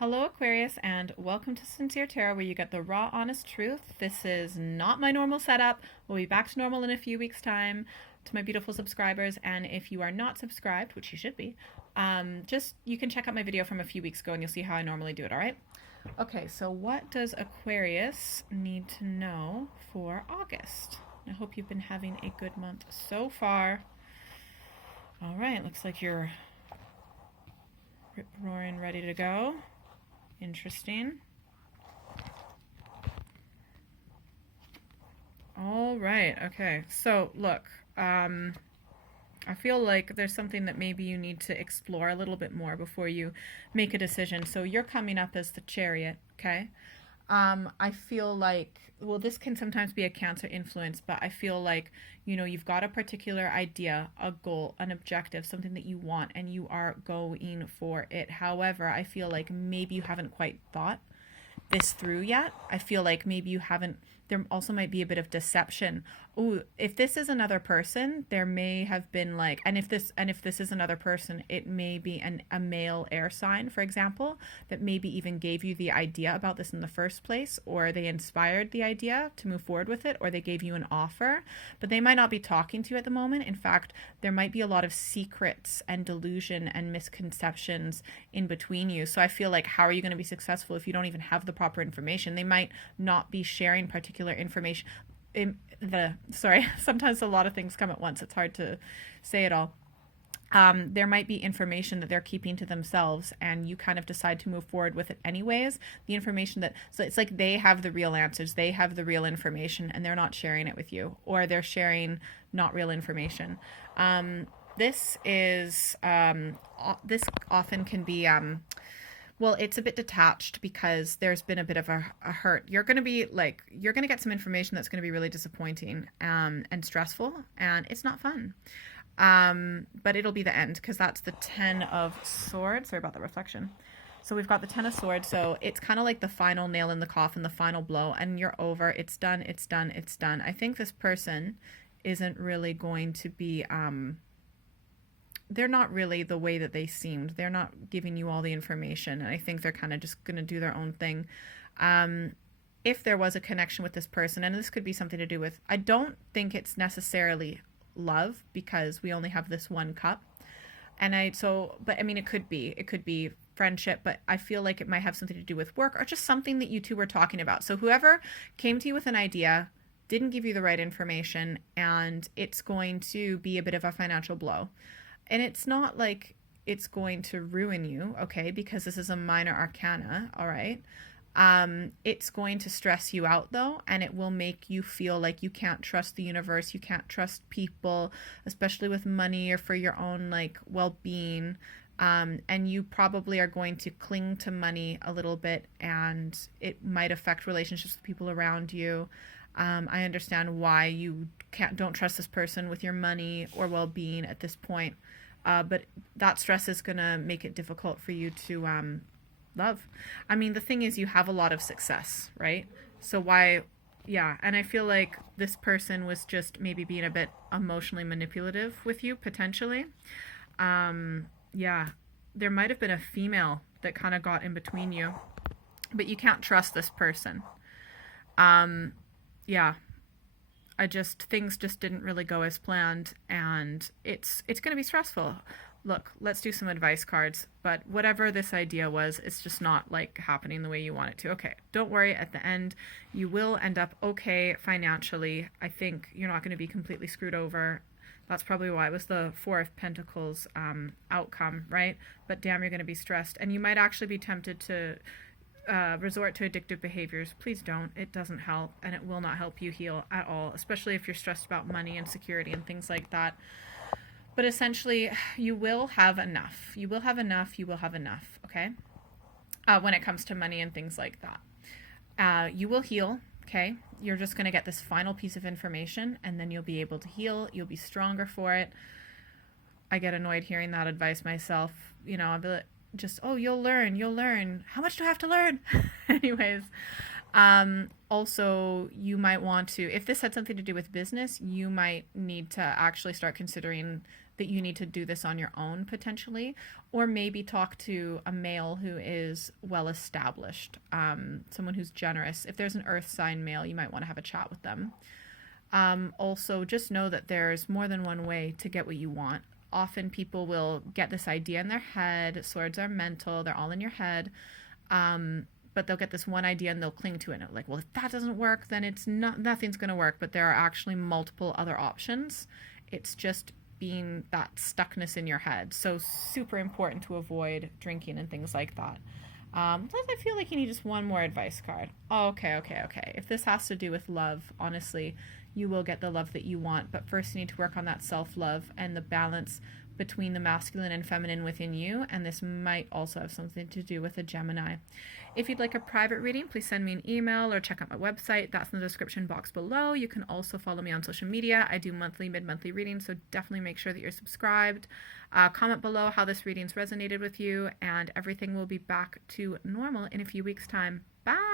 Hello, Aquarius, and welcome to Sincere Tarot, where you get the raw, honest truth. This is not my normal setup. We'll be back to normal in a few weeks' time. To my beautiful subscribers, and if you are not subscribed, which you should be, just you can check out my video from a few weeks ago, and you'll see how I normally do it. All right. Okay. So, what does Aquarius need to know for August? I hope you've been having a good month so far. All right. Looks like you're rip roaring, ready to go. Interesting. All right. Okay. So look, I feel like there's something that maybe you need to explore a little bit more before you make a decision. So you're coming up as the Chariot. Okay. I feel like, well, this can sometimes be a Cancer influence, but I feel like, you've got a particular idea, a goal, an objective, something that you want, and you are going for it. However, I feel like maybe you haven't quite thought this through yet. I feel like maybe you haven't, there also might be a bit of deception. Oh, if this is another person, there may have been like, and if this is another person, it may be a male air sign, for example, that maybe even gave you the idea about this in the first place, or they inspired the idea to move forward with it, or they gave you an offer, but they might not be talking to you at the moment. In fact, there might be a lot of secrets and delusion and misconceptions in between you. So I feel like, how are you going to be successful if you don't even have the proper information? They might not be sharing particular information. Sometimes a lot of things come at once. It's hard to say it all. There might be information that they're keeping to themselves, and you kind of decide to move forward with it anyways. The information so it's like they have the real answers, they have the real information, and they're not sharing it with you, or they're sharing not real information. This often can be, well, it's a bit detached because there's been a bit of a hurt. You're going to get some information that's going to be really disappointing and stressful, and it's not fun. But it'll be the end, because that's the 10 of Swords. Sorry about the reflection. So we've got the 10 of Swords. So it's kind of like the final nail in the coffin, the final blow, and you're over. It's done. It's done. It's done. I think this person isn't really going to be, they're not really the way that they seemed. They're not giving you all the information. And I think they're kind of just going to do their own thing. If there was a connection with this person, and this could be something to do with, I don't think it's necessarily love, because we only have this one cup. But I mean, it could be friendship, but I feel like it might have something to do with work, or just something that you two were talking about. So whoever came to you with an idea didn't give you the right information, and it's going to be a bit of a financial blow. And it's not like it's going to ruin you, okay, because this is a minor arcana, all right? It's going to stress you out, though, and it will make you feel like you can't trust the universe, you can't trust people, especially with money or for your own, like, well-being. And you probably are going to cling to money a little bit, and it might affect relationships with people around you. I understand why you don't trust this person with your money or well-being at this point. But that stress is going to make it difficult for you to love. I mean, the thing is, you have a lot of success, right? So why, yeah. And I feel like this person was just maybe being a bit emotionally manipulative with you, potentially. Yeah, there might have been a female that kind of got in between you, but you can't trust this person. Yeah. Things just didn't really go as planned, and it's going to be stressful. Look, let's do some advice cards, but whatever this idea was, it's just not like happening the way you want it to. Okay, don't worry, at the end, you will end up okay financially. I think you're not going to be completely screwed over. That's probably why it was the Four of Pentacles outcome, right? But damn, you're going to be stressed, and you might actually be tempted to resort to addictive behaviors. Please don't. It doesn't help, and it will not help you heal at all, especially if you're stressed about money and security and things like that. But essentially, you will have enough. You will have enough. You will have enough, okay? When it comes to money and things like that. You will heal, okay? You're just going to get this final piece of information, and then you'll be able to heal. You'll be stronger for it. I get annoyed hearing that advice myself. I'll be like, you'll learn. How much do I have to learn? Anyways, also, you might want to, if this had something to do with business, you might need to actually start considering that you need to do this on your own potentially, or maybe talk to a male who is well established, someone who's generous. If there's an earth sign male, you might want to have a chat with them. Also, just know that there's more than one way to get what you want. Often people will get this idea in their head. Swords are mental, they're all in your head. But they'll get this one idea and they'll cling to it. And like, well, if that doesn't work, then nothing's going to work. But there are actually multiple other options. It's just being that stuckness in your head. So super important to avoid drinking and things like that. I feel like you need just one more advice card. Okay. If this has to do with love, honestly, you will get the love that you want. But first you need to work on that self-love and the balance between the masculine and feminine within you. And this might also have something to do with a Gemini. If you'd like a private reading, please send me an email or check out my website. That's in the description box below. You can also follow me on social media. I do monthly, mid-monthly readings, so definitely make sure that you're subscribed. Comment below how this reading's resonated with you, and everything will be back to normal in a few weeks' time. Bye!